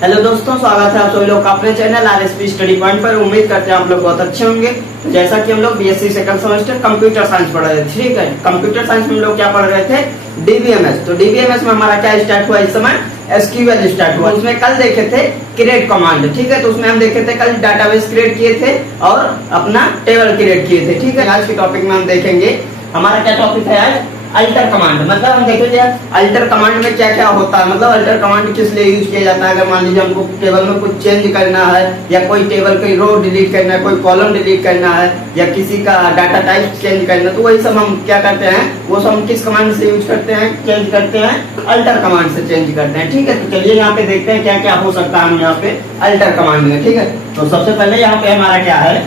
Hello दोस्तों, स्वागत है आप सभी लोग का अपने चैनल आरएसपी स्टडी पॉइंट पर। उम्मीद करते हैं आप लोग बहुत अच्छे होंगे। तो जैसा कि हम लोग BSc second semester computer science पढ़ रहे थे, ठीक है। कंप्यूटर साइंस में हम लोग क्या पढ़ रहे थे, डीबीएमएस। तो डीबीएमएस में हमारा क्या स्टार्ट हुआ, इस समय एसक्यूएल स्टार्ट हुआ। उसमें कल देखे थे क्रिएट कमांड, ठीक है। तो उसमें हम देखे थे कल डाटाबेस क्रिएट किए थे और अपना टेबल क्रिएट किए थे, ठीक है। आज के टॉपिक में हम देखेंगे हमारा क्या टॉपिक है आज, अल्टर कमांड। मतलब हम देखेंगे अल्टर कमांड में क्या क्या होता है, मतलब अल्टर कमांड किस लिए यूज किया जाता है। अगर मान लीजिए हमको टेबल में कुछ चेंज करना है, या कोई टेबल की रो डिलीट करना है, कोई कॉलम डिलीट करना है, या किसी का डाटा टाइप चेंज करना है, तो वही सब हम क्या करते हैं, वो सब हम किस कमांड से यूज करते हैं, चेंज करते हैं, अल्टर कमांड से चेंज करते हैं, ठीक है। तो चलिए यहाँ पे देखते हैं क्या क्या हो सकता है हम यहाँ पे अल्टर कमांड में, ठीक है। तो सबसे पहले यहाँ पे हमारा क्या है,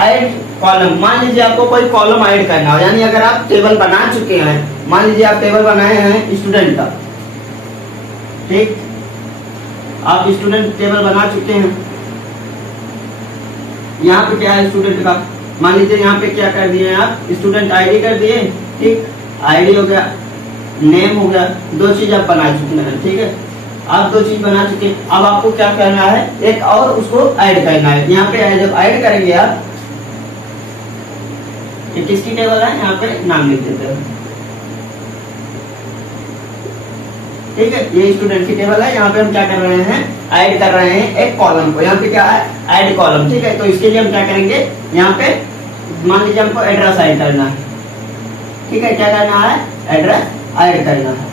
ऐड कॉलम। मान लीजिए आपको कोई कॉलम ऐड करना हो, यानी अगर आप टेबल बना चुके हैं, मान लीजिए आप टेबल बनाए हैं स्टूडेंट का, ठीक। आप स्टूडेंट टेबल बना चुके हैं। यहाँ पे क्या है स्टूडेंट का, मान लीजिए यहाँ पे क्या कर दिए आप, स्टूडेंट आईडी कर दिए, ठीक। आईडी हो गया, नेम हो गया, दो चीज आप बना चुके हैं, ठीक है। आप दो चीज बना चुके हैं। अब आपको क्या करना है, एक और उसको ऐड करना है। यहाँ पे जब ऐड करेंगे आप, ये किसकी टेबल है, यहाँ पे नाम लिख देते हैं, ठीक है। ये स्टूडेंट की टेबल है। यहाँ पे हम क्या कर रहे हैं, ऐड कर रहे हैं एक कॉलम को। यहाँ पे क्या है, ऐड कॉलम, ठीक है। तो इसके लिए हम क्या करेंगे, यहाँ पे मान लीजिए हमको एड्रेस ऐड करना है, ठीक है। क्या करना है, एड्रेस ऐड करना है।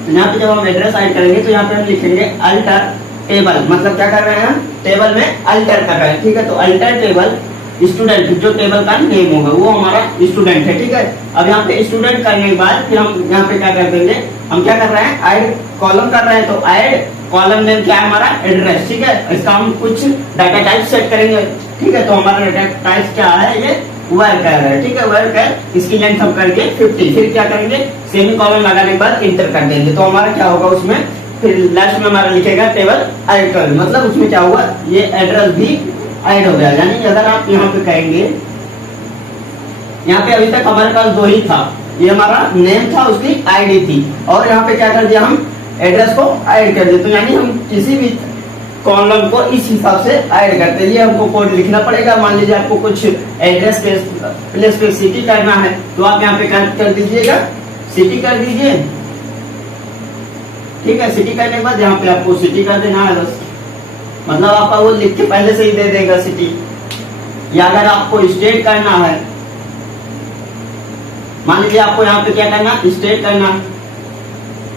तो यहाँ पे जब हम एड्रेस ऐड करेंगे तो यहाँ पे हम लिखेंगे अल्टर टेबल। मतलब क्या कर रहे हैं, टेबल में अल्टर कर रहे हैं, ठीक है। तो अल्टर टेबल स्टूडेंट, जो टेबल का नेम होगा वो हमारा स्टूडेंट है, ठीक है। अब यहाँ पे स्टूडेंट करने के बाद फिर हम यहाँ पे क्या कर देंगे, हम क्या कर रहे हैं, ऐड कॉलम कर रहे हैं। तो ऐड कॉलम नेम क्या है हमारा, एड्रेस, ठीक है। इसका हम कुछ डाटा टाइप सेट करेंगे, ठीक है। तो हमारा डाटा टाइप क्या है, ये वर्कर है, ठीक है। वर्कर, इसकी लेंथ हम करके 50। फिर क्या करेंगे, सेमी कॉलम लगाने के बाद इंटर कर देंगे। तो हमारा क्या होगा उसमें, फिर लास्ट में हमारा लिखेगा टेबल अल्टर। मतलब उसमें क्या हुआ, ये एड्रेस भी ऐड हो गया। यानी अगर आप यहाँ पे कहेंगे, यहाँ पे अभी तक हमारे पास दो ही था, ये हमारा नेम था, उसकी आईडी थी, और यहाँ पे क्या कर दिया, हम एड्रेस को ऐड कर दिया। तो यानी हम किसी भी कॉलम को इस हिसाब से ऐड करते हैं। ये हमको कोड लिखना पड़ेगा। मान लीजिए आपको कुछ एड्रेस के प्लेस पे सिटी करना है, तो आप यहाँ पे कर दीजिएगा, सिटी कर दीजिए, ठीक है। सिटी करने के बाद यहाँ पे आपको सिटी कर देना है बस। मतलब आपका वो लिख के पहले से ही दे देगा सिटी। या अगर आपको स्टेट करना है, मान लीजिए आपको यहाँ पे क्या करना, स्टेट करना,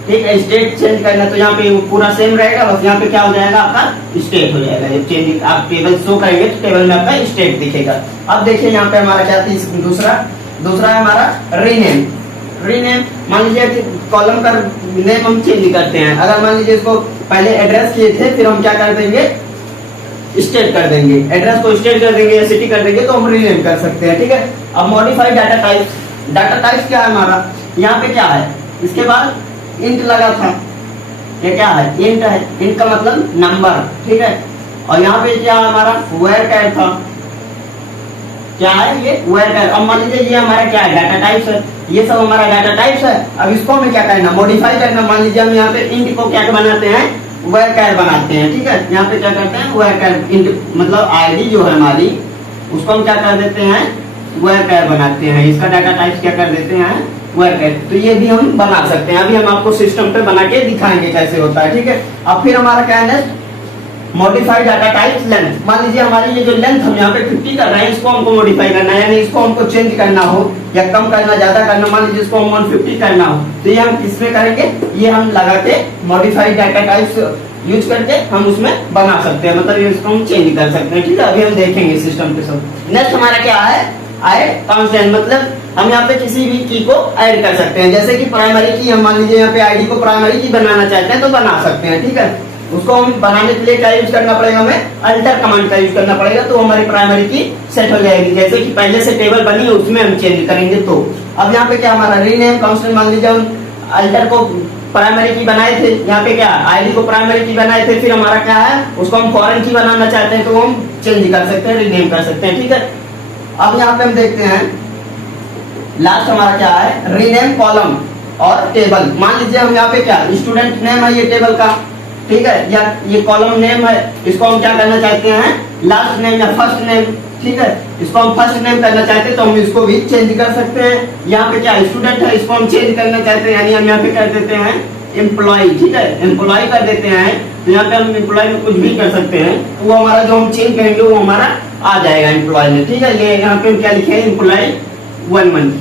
ठीक है। स्टेट चेंज करना, तो यहाँ पे पूरा सेम रहेगा, बस यहाँ पे क्या हो जाएगा, आपका स्टेट हो जाएगा। जब चेंज आप टेबल शो करेंगे तो टेबल में आपका स्टेट दिखेगा। अब देखिए यहाँ पे हमारा क्या थी, दूसरा है हमारा रीनेम। रीनेम, मान लीजिए कि कॉलम का नेम हम चेंज करते हैं। अगर मान लीजिए इसको पहले एड्रेस किए थे, फिर हम क्या कर देंगे, स्टेट कर देंगे। एड्रेस को स्टेट कर देंगे या सिटी कर देंगे, तो हम रीनेम कर सकते हैं, ठीक है। अब modified data type. Data type क्या है हमारा, यहाँ पे क्या है, इसके बाद इंट लगा था, ये क्या है, इंट है। इंट का मतलब नंबर, ठीक है। और यहाँ पे क्या हमारा वेयर कैर था, क्या है ये वेयर कैर। अब मान लीजिए ये हमारा क्या है, डाटा टाइप्स है, ये सब हमारा डाटा टाइप्स है। अब इसको हमें क्या करना, मॉडिफाई करना। मान लीजिए हम यहाँ पे इंट को क्या बनाते हैं, वेयर कैर बनाते हैं, ठीक है। यहाँ पे क्या करते हैं, वेयर कैर। इंट मतलब आईडी जो है हमारी, उसको हम क्या कर देते हैं, वेयर कैर बनाते हैं। इसका डाटा टाइप्स क्या कर देते हैं, वेयर कैर। तो ये भी हम बना सकते हैं। अभी हम आपको सिस्टम पे बना के दिखाएंगे कैसे होता है, ठीक है। अब फिर हमारा क्या है, मॉडिफाइड डाटा टाइप लेंथ। मान लीजिए हमारी ये जो लेंथ हम यहाँ पे 50 कर रहे हैं, इसको हमको मॉडिफाई करना है, यानी इसको हमको चेंज करना हो या कम करना, ज्यादा करना। मान लीजिए इसको हम 150 करना हो, तो ये हम किसमें करेंगे, ये हम लगा के मॉडिफाइड डाटा टाइप्स यूज करके हम उसमें बना सकते हैं। मतलब इसको हम चेंज कर सकते हैं, ठीक है। अभी हम देखेंगे सिस्टम पे सब। नेक्स्ट हमारा क्या है, ऐड कांस्टेंट। मतलब हम यहाँ पे किसी भी की को ऐड कर सकते हैं। जैसे कि प्राइमरी की, हम मान लीजिए यहाँ पे आईडी को प्राइमरी की बनाना चाहते हैं, तो बना सकते हैं, ठीक है। उसको हम बनाने के लिए क्या यूज करना पड़ेगा, हमें अल्टर कमांड का यूज करना पड़ेगा। तो हमारी प्राइमरी की सेट हो जाएगी। जैसे कि पहले से टेबल बनी है, उसमें हम चेंज करेंगे। तो अब यहाँ पे क्या हमारा रीनेम कांस्टेंट, मान लीजिए हम अल्टर को प्राइमरी की बनाए थे, यहाँ पे क्या आईडी को प्राइमरी की बनाए थे, फिर हमारा क्या है, उसको हम फॉरेन की बनाना चाहते हैं, तो हम चेंज कर सकते हैं, रीनेम कर सकते हैं, ठीक है। अब यहाँ पे हम देखते हैं लास्ट हमारा क्या है, रीनेम कॉलम और टेबल। मान लीजिए हम यहाँ पे क्या, स्टूडेंट नेम है ये टेबल का, ठीक है, या ये कॉलम नेम है, इसको हम क्या करना चाहते हैं, लास्ट नेम या फर्स्ट नेम, ठीक है, इसको हम फर्स्ट नेम करना चाहते हैं तो हम इसको भी चेंज कर सकते हैं। यहाँ पे क्या स्टूडेंट है, इसको हम चेंज करना चाहते हैं, यानी हम यहाँ पे कर देते हैं एम्प्लॉय, ठीक है, एम्प्लॉय कर देते हैं। तो यहाँ पे हम एम्प्लॉय में कुछ भी कर सकते हैं, तो वो हमारा जो हम चेंज करेंगे वो हमारा आ जाएगा एम्प्लॉय में, ठीक है। ये यहाँ पे हम क्या लिखे हैं, एम्प्लॉय 11,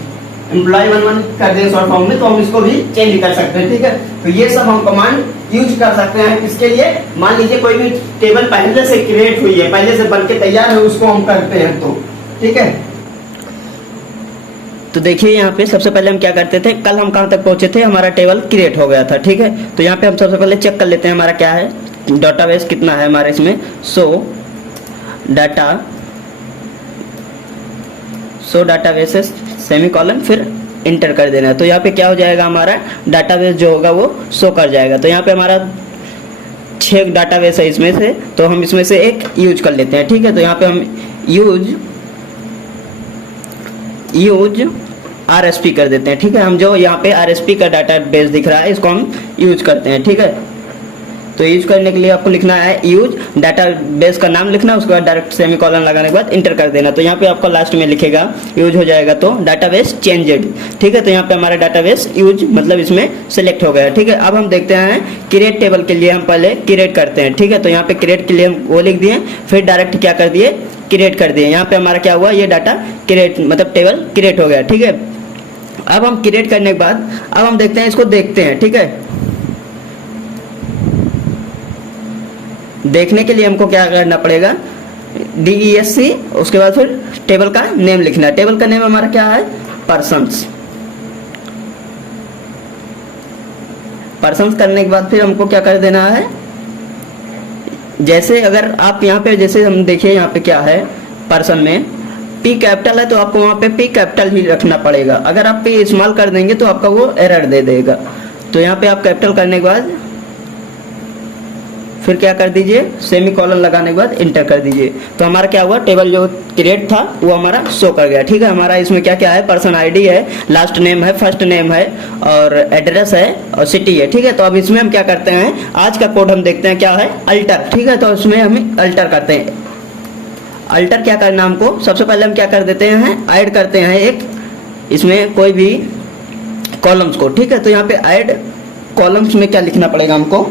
एम्प्लॉय 11 कर दें शॉर्ट फॉर्म में, तो हम इसको भी चेंज कर सकते हैं, ठीक है। तो ये सब हम कमांड यूज कर सकते हैं। इसके लिए मान लीजिए कोई भी टेबल पहले से क्रिएट हुई है, पहले से बन के तैयार है, उसको हम करते हैं, तो ठीक है। तो देखिए यहाँ पे सबसे पहले हम क्या करते थे, कल हम कहाँ तक पहुंचे थे, हमारा टेबल क्रिएट हो गया था, ठीक है। तो यहाँ पे हम सबसे पहले चेक कर लेते हैं हमारा क्या है, डाटाबेस कितना है हमारे इसमें। सो डाटाबेसेस सेमीकोलन फिर इंटर कर देना है। तो यहाँ पे क्या हो जाएगा, हमारा डाटाबेस जो होगा वो शो कर जाएगा। तो यहाँ पे हमारा 6 डाटाबेस है इसमें से, तो हम इसमें से एक यूज कर लेते हैं, ठीक है। तो यहाँ पे हम यूज RSP कर देते हैं, ठीक है। हम जो यहाँ पे RSP का डाटाबेस दिख रहा है इसको हम यूज करते हैं, ठीक है। तो यूज करने के लिए आपको लिखना है यूज डाटाबेस का नाम लिखना, उसके बाद डायरेक्ट सेमीकोलन लगाने के बाद इंटर कर देना। तो यहाँ पे आपका लास्ट में लिखेगा यूज हो जाएगा, तो डाटाबेस चेंज्ड, ठीक है। तो यहाँ पे हमारा डाटाबेस यूज मतलब इसमें सेलेक्ट हो गया, ठीक है। अब हम देखते हैं क्रिएट टेबल के लिए हम पहले क्रिएट करते हैं, ठीक है। तो यहाँ पे क्रिएट के लिए हम वो लिख दिए, फिर डायरेक्ट क्या कर दिए, क्रिएट कर दिए। यहाँ पे हमारा क्या हुआ, ये डाटा क्रिएट मतलब टेबल क्रिएट हो गया, ठीक है। अब हम क्रिएट करने के बाद अब हम देखते हैं, इसको देखते हैं, ठीक है। देखने के लिए हमको क्या करना पड़ेगा, DESC, उसके बाद फिर टेबल का नेम लिखना है। टेबल का नेम हमारा क्या है, पर्सन्स। पर्सन्स करने के बाद फिर हमको क्या कर देना है, जैसे अगर आप यहाँ पे जैसे हम देखिए यहाँ पे क्या है, पर्सन में P कैपिटल है तो आपको वहाँ पे P कैपिटल ही रखना पड़ेगा। अगर आप P स्मॉल कर देंगे तो आपका वो एरर दे देगा। तो यहाँ पे आप कैपिटल करने के बाद फिर क्या कर दीजिए, सेमीकोलन लगाने के बाद इंटर कर दीजिए। तो हमारा क्या हुआ, टेबल जो क्रिएट था वो हमारा शो कर गया, ठीक है। हमारा इसमें क्या क्या है, पर्सन आईडी है, लास्ट नेम है, फर्स्ट नेम है, और एड्रेस है, और सिटी है, ठीक है। तो अब इसमें हम क्या करते हैं, आज का कोड हम देखते हैं क्या है, अल्टर, ठीक है। तो इसमें हम अल्टर करते हैं। अल्टर क्या करना हमको, सबसे पहले हम क्या कर देते हैं, ऐड करते हैं एक इसमें कोई भी कॉलम्स को, ठीक है। तो यहाँ पे ऐड कॉलम्स में क्या लिखना पड़ेगा हमको,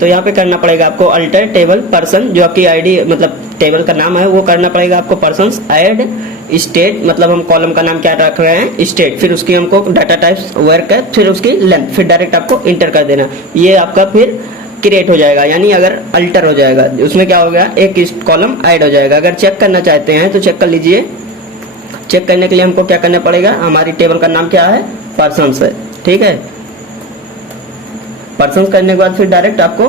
तो यहाँ पे करना पड़ेगा आपको अल्टर टेबल पर्सन, जो आपकी आईडी मतलब टेबल का नाम है वो करना पड़ेगा आपको पर्सन्स। ऐड स्टेट मतलब हम कॉलम का नाम क्या रख रहे हैं, स्टेट, फिर उसकी हमको डाटा टाइप्स वर्क है, फिर उसकी लेंथ, फिर डायरेक्ट आपको इंटर कर देना। ये आपका फिर क्रिएट हो जाएगा, यानी अगर अल्टर हो जाएगा उसमें क्या हो गया, एक कॉलम ऐड हो जाएगा। अगर चेक करना चाहते हैं तो चेक कर लीजिए। चेक करने के लिए हमको क्या करना पड़ेगा, हमारी टेबल का नाम क्या है, पर्सन्स है, ठीक है। पर्सन्स करने के बाद फिर डायरेक्ट आपको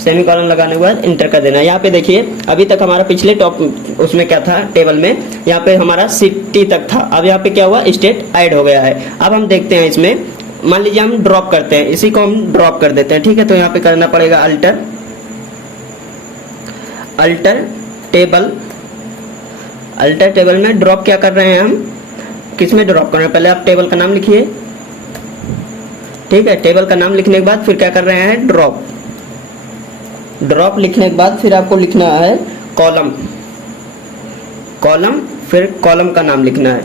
सेमीकोलन लगाने के बाद इंटर कर देना है। यहाँ पे देखिए अभी तक हमारा पिछले टॉप उसमें क्या था, टेबल में यहाँ पे हमारा सिटी तक था। अब यहाँ पे क्या हुआ, स्टेट ऐड हो गया है। अब हम देखते हैं इसमें, मान लीजिए हम ड्रॉप करते हैं, इसी को हम ड्रॉप कर देते हैं, ठीक है। तो यहाँ पे करना पड़ेगा अल्टर टेबल में ड्रॉप क्या कर रहे हैं हम, किस में ड्रॉप कर रहे हैं, पहले आप टेबल का नाम लिखिए, ठीक है। टेबल का नाम लिखने के बाद फिर क्या कर रहे हैं, ड्रॉप लिखने के बाद फिर आपको लिखना है कॉलम, फिर कॉलम का नाम लिखना है,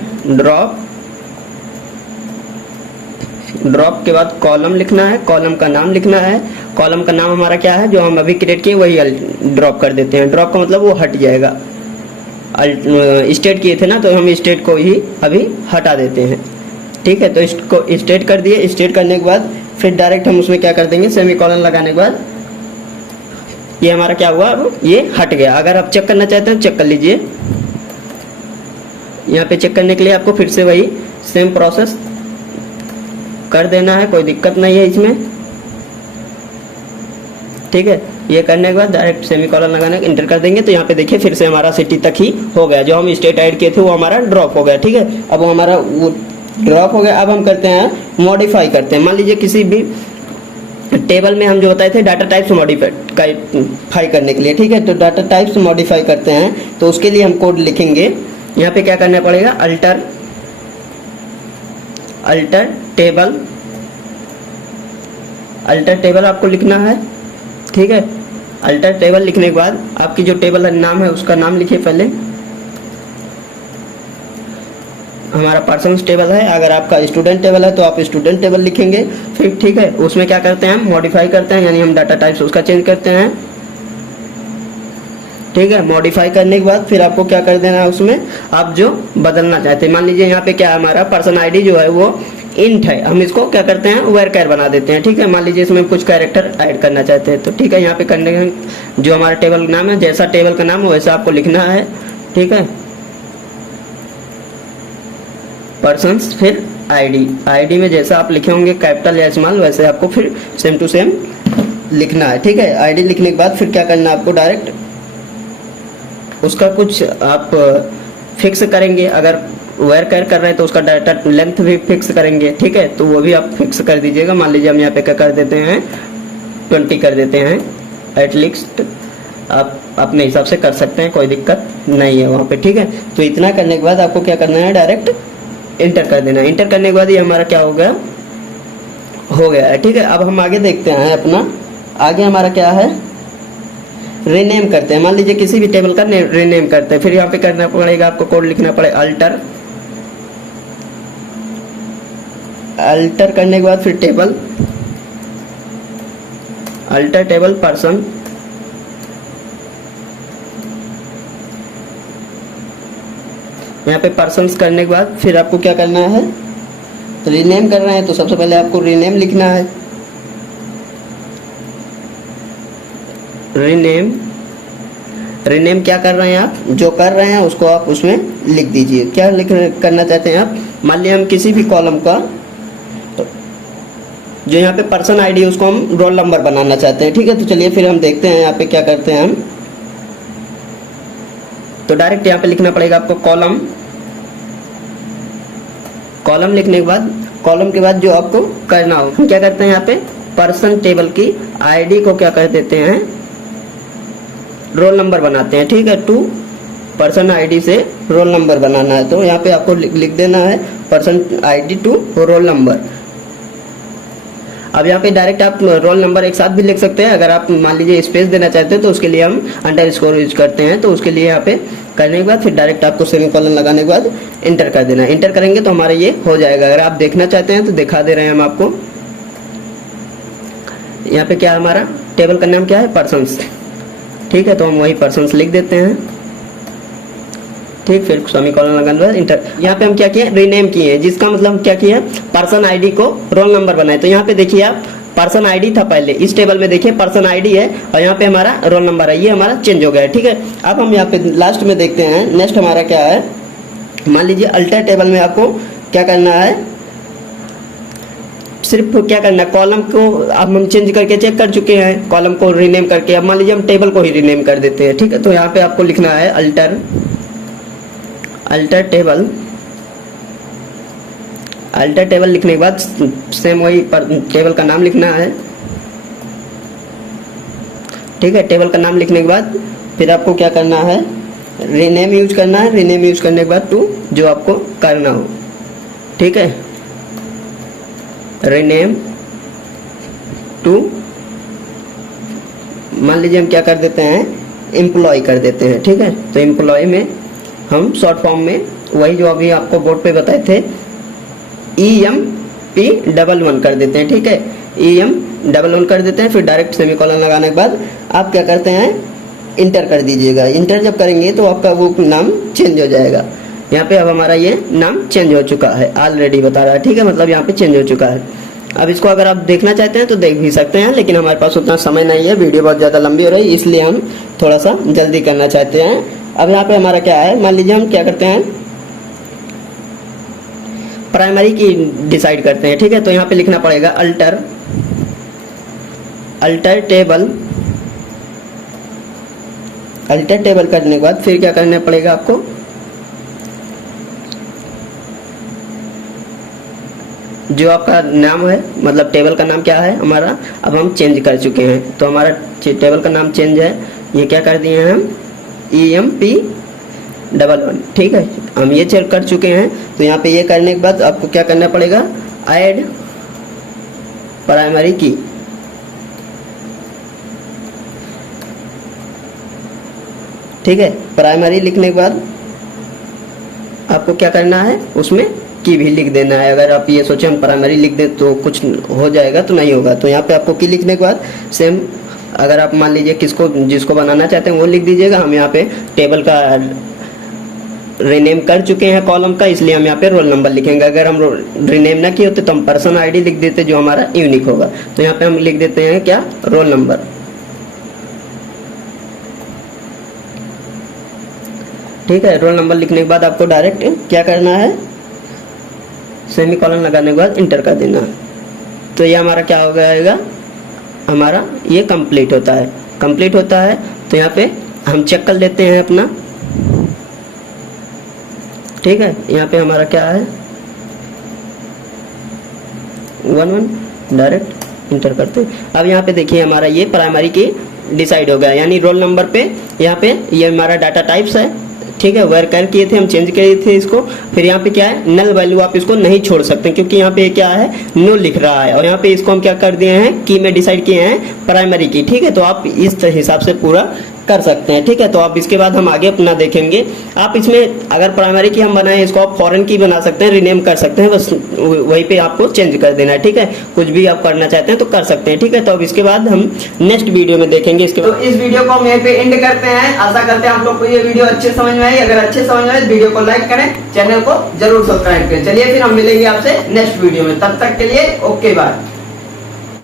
ड्रॉप के बाद कॉलम लिखना है, कॉलम का नाम लिखना है। कॉलम का नाम हमारा क्या है, जो हम अभी क्रिएट किए वही ड्रॉप कर देते हैं। ड्रॉप का मतलब वो हट जाएगा, स्टेट किए थे ना, तो हम स्टेट को ही अभी हटा देते हैं, ठीक है। तो इसको स्टेट कर दिए। स्टेट करने के बाद फिर डायरेक्ट हम उसमें क्या कर देंगे, सेमीकोलन लगाने के बाद ये हमारा क्या हुआ, अब ये हट गया। अगर आप चेक करना चाहते हैं चेक कर लीजिए। यहाँ पे चेक करने के लिए आपको फिर से वही सेम प्रोसेस कर देना है, कोई दिक्कत नहीं है इसमें, ठीक है। ये करने के बाद डायरेक्ट सेमीकोलन लगाने का इंटर कर देंगे। तो यहाँ पे देखिए फिर से हमारा सिटी तक ही हो गया, जो हम स्टेट ऐड किए थे वो हमारा ड्रॉप हो गया, ठीक है। अब हमारा वो ड्रॉप हो गया। अब हम करते हैं मॉडिफाई करते हैं। मान लीजिए किसी भी टेबल में हम जो बताए थे डाटा टाइप्स मॉडिफाई करने के लिए, ठीक है। तो डाटा टाइप्स मॉडिफाई करते हैं, तो उसके लिए हम कोड लिखेंगे। यहाँ पे क्या करना पड़ेगा, अल्टर टेबल आपको लिखना है, ठीक है। अल्टर टेबल लिखने के बाद आपकी जो टेबल नाम है उसका नाम लिखिए पहले। हमारा पर्सन्स टेबल है, अगर आपका स्टूडेंट टेबल है तो आप स्टूडेंट टेबल लिखेंगे। फिर ठीक है, उसमें क्या करते हैं हम मॉडिफाई करते हैं, यानी हम डाटा टाइप्स उसका चेंज करते हैं। ठीक है, मॉडिफाई करने के बाद फिर आपको क्या कर देना है, उसमें आप जो बदलना चाहते हैं, मान लीजिए यहाँ पे क्या है, हमारा पर्सन आईडी जो है वो इंट है, हम इसको क्या करते हैं वेरचर बना देते हैं। ठीक है, मान लीजिए इसमें कुछ कैरेक्टर ऐड करना चाहते हैं तो ठीक है, यहाँ पे करने जो हमारा टेबल नाम है, जैसा टेबल का नाम हो वैसा आपको लिखना है। ठीक है, पर्सन्स फिर आईडी में जैसा आप लिखे होंगे कैपिटल या स्मॉल वैसे आपको फिर सेम टू सेम लिखना है। ठीक है, आईडी लिखने के बाद फिर क्या करना है आपको, डायरेक्ट उसका कुछ आप फिक्स करेंगे। अगर वेरचर कर रहे हैं तो उसका डाटा लेंथ भी फिक्स करेंगे। ठीक है, तो वो भी आप फिक्स कर दीजिएगा। मान लीजिए हम यहाँ पे क्या कर देते हैं 20 कर देते हैं एटलीस्ट, आप अपने हिसाब से कर सकते हैं, कोई दिक्कत नहीं है वहाँ पे। ठीक है, तो इतना करने के बाद आपको क्या करना है, डायरेक्ट इंटर कर देना है। इंटर करने के बाद ये हमारा क्या हो गया है। ठीक है, अब हम आगे देखते हैं अपना, आगे हमारा क्या है, रीनेम करते हैं। मान लीजिए किसी भी टेबल का रीनेम करते हैं, फिर यहाँ पे करना पड़ेगा आपको, कोड लिखना पड़ेगा अल्टर करने के बाद फिर अल्टर टेबल पर्सन, यहाँ पे पर्सन्स करने के बाद फिर आपको क्या करना है, रीनेम कर रहे हैं तो सबसे पहले आपको रीनेम लिखना है। रीनेम क्या कर रहे हैं आप, जो कर रहे हैं उसको आप उसमें लिख दीजिए। क्या करना चाहते हैं आप, मान लीजिए हम किसी भी कॉलम का जो यहाँ पे पर्सन आईडी है उसको हम रोल नंबर बनाना चाहते हैं। ठीक है, तो चलिए फिर हम देखते हैं यहाँ पे क्या करते हैं हम। तो डायरेक्ट यहाँ पे लिखना पड़ेगा आपको कॉलम लिखने के बाद, कॉलम के बाद जो आपको करना हो, हम क्या करते हैं यहाँ पे पर्सन टेबल की आईडी को क्या कर देते हैं, रोल नंबर बनाते हैं। ठीक है, टू पर्सन आईडी से रोल नंबर बनाना है, तो यहाँ पे आपको लिख देना है person ID to roll number. अब यहाँ पे डायरेक्ट आप रोल नंबर एक साथ भी लिख सकते हैं। अगर आप मान लीजिए स्पेस देना चाहते हैं तो उसके लिए हम अंडरस्कोर यूज करते हैं। तो उसके लिए यहाँ पे करने के बाद फिर डायरेक्ट आपको सेमीकोलन लगाने के बाद इंटर कर देना है। इंटर करेंगे तो हमारा ये हो जाएगा। अगर आप देखना चाहते हैं तो दिखा दे रहे हैं हम आपको। यहाँ पे क्या है, हमारा टेबल का नाम क्या है, पर्सन्स। ठीक है, तो हम वही पर्सन्स लिख देते हैं। ठीक, फिर सेमीकोलन लगाने के बाद इंटर। यहाँ पे हम क्या किए, रीनेम किए, जिसका मतलब हम क्या किए, पर्सन आईडी को रोल नंबर बनाए। तो यहाँ पे देखिए आप, पर्सन आईडी था पहले, इस टेबल में देखिए पर्सन आईडी है और यहाँ पे हमारा रोल नंबर है, ये हमारा चेंज हो गया है। ठीक है, अब हम यहाँ पे लास्ट में देखते हैं नेक्स्ट हमारा क्या है। मान लीजिए अल्टर टेबल में आपको क्या करना है, सिर्फ क्या करना है, कॉलम को अब हम चेंज करके चेक कर चुके हैं, कॉलम को रीनेम करके। अब मान लीजिए हम टेबल को ही रीनेम कर देते हैं। ठीक है, तो यहाँ पे आपको लिखना है अल्टर टेबल लिखने के बाद सेम वही टेबल का नाम लिखना है। ठीक है, टेबल का नाम लिखने के बाद फिर आपको क्या करना है, रीनेम यूज करना है। रीनेम यूज करने के बाद टू जो आपको करना हो। ठीक है, रीनेम टू, मान लीजिए हम क्या कर देते हैं, एम्प्लॉय कर देते हैं। ठीक है, तो एम्प्लॉय में हम शॉर्ट फॉर्म में वही जो अभी आपको बोर्ड पे बताए थे EMP11 कर देते हैं। ठीक है, EM11 कर देते हैं। फिर डायरेक्ट सेमीकोलन लगाने के बाद आप क्या करते हैं, इंटर कर दीजिएगा। इंटर जब करेंगे तो आपका वो नाम चेंज हो जाएगा। यहाँ पे अब हमारा ये नाम चेंज हो चुका है, ऑलरेडी बता रहा है। ठीक है, मतलब यहाँ पे चेंज हो चुका है। अब इसको अगर आप देखना चाहते हैं तो देख भी सकते हैं, लेकिन हमारे पास उतना समय नहीं है, वीडियो बहुत ज़्यादा लंबी हो रही है, इसलिए हम थोड़ा सा जल्दी करना चाहते हैं। अब यहाँ पे हमारा क्या है, मान लीजिए हम क्या करते हैं, प्राइमरी की डिसाइड करते हैं। ठीक है, तो यहाँ पे लिखना पड़ेगा अल्टर टेबल करने के बाद फिर क्या करना पड़ेगा आपको, जो आपका नाम है, मतलब टेबल का नाम क्या है हमारा, अब हम चेंज कर चुके हैं। तो हमारा टेबल का नाम चेंज है, ये क्या कर दिए हैं हम, EMP11। ठीक है, हम ये चेक कर चुके हैं। तो यहाँ पे ये करने के बाद आपको क्या करना पड़ेगा, ऐड प्राइमरी की। ठीक है। प्राइमरी लिखने के बाद आपको क्या करना है, उसमें की भी लिख देना है। अगर आप ये सोचे हम प्राइमरी लिख दें तो कुछ हो जाएगा, तो नहीं होगा। तो यहाँ पे आपको की लिखने के बाद सेम, अगर आप मान लीजिए किसको जिसको बनाना चाहते हैं वो लिख दीजिएगा। हम यहाँ पे टेबल का रीनेम कर चुके हैं कॉलम का, इसलिए हम यहाँ पे रोल नंबर लिखेंगे। अगर हम रीनेम ना किए होते तो हम पर्सन आईडी लिख देते जो हमारा यूनिक होगा। तो यहाँ पे हम लिख देते हैं क्या, रोल नंबर। ठीक है। रोल नंबर लिखने के बाद आपको डायरेक्ट क्या करना है, सेमी कॉलन लगाने के बाद इंटर कर देना। तो ये हमारा क्या हो जाएगा, हमारा ये कंप्लीट होता है। कंप्लीट होता है तो यहाँ पे हम चेक कर लेते हैं अपना। ठीक है। यहाँ पे हमारा क्या है, 1 डायरेक्ट इंटर करते हैं। अब यहाँ पे देखिए हमारा ये प्राइमरी की डिसाइड हो गया, यानी रोल नंबर पे यहाँ पे ये हमारा डाटा टाइप्स है। ठीक है। वेर कर किए थे हम, चेंज किए थे इसको। फिर यहाँ पे क्या है, नल वैल्यू आप इसको नहीं छोड़ सकते क्योंकि यहाँ पे क्या है, नो लिख रहा है। और यहाँ पे इसको हम क्या कर दिए हैं, की में डिसाइड किए हैं प्राइमरी की। ठीक है। तो आप इस हिसाब से पूरा कर सकते हैं। ठीक है। तो अब इसके बाद हम आगे अपना देखेंगे। आप इसमें अगर प्राइमरी की हम बनाए, इसको आप फॉरेन की बना सकते हैं, रीनेम कर सकते हैं, बस वहीं पे आपको चेंज कर देना है। ठीक है। कुछ भी आप करना चाहते हैं तो कर सकते हैं। ठीक है। तो अब इसके बाद हम नेक्स्ट वीडियो में देखेंगे इसके बाद। तो इस वीडियो को हम यहीं पे एंड करते हैं। आशा करते हैं आप लोग को ये वीडियो अच्छे समझ में आई। अगर अच्छे समझ में आए वीडियो को लाइक करें, चैनल को जरूर सब्सक्राइब करें। चलिए फिर हम मिलेंगे आपसे नेक्स्ट वीडियो में, तब तक के लिए ओके बाय।